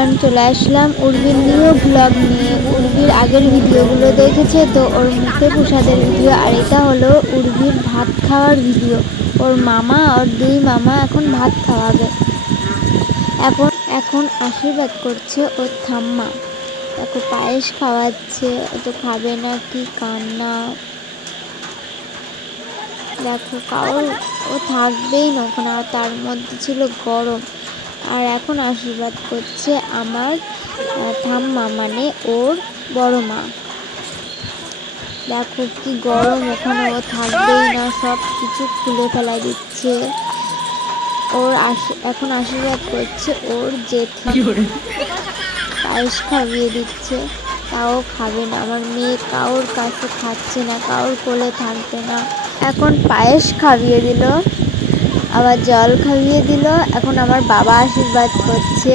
Everyone, চলে আসলাম উর্বির new blog নিয়ে। উর্বির আগের ভিডিওগুলো দেখেছে তো, ওর মুখে প্রসাদের ভিডিও, আর এটা হলো উর্বির ভাত খাওয়ার ভিডিও। ওর মামা, ওর দুই মামা এখন ভাত খাওয়াবে। এখন আশীর্বাদ করছে ওর ঠাম্মা। দেখো পায়েস খাওয়াচ্ছে, ও তো খাবে না, কি কান্না। দেখো ও থাকবেই না ওখানে, আর তার মধ্যে ছিল গরম। আর এখন আশীর্বাদ করছে আমার ঠাম্মা, মানে ওর বড় মা। দেখো কি গরম ওখানে, ও থাকবেই না, সব কিছু খুলে ফেলাই দিচ্ছে। এখন আশীর্বাদ করছে ওর জেঠি, পায়েস খাইয়ে দিচ্ছে, তাও খাবে না। আমার মেয়ে কারোর কাছে খাচ্ছে না, কারোর কোলে থাকবে না। এখন পায়েস খাইয়ে দিল, আবার জল খাইয়ে দিল। এখন আমার বাবা আশীর্বাদ করছে।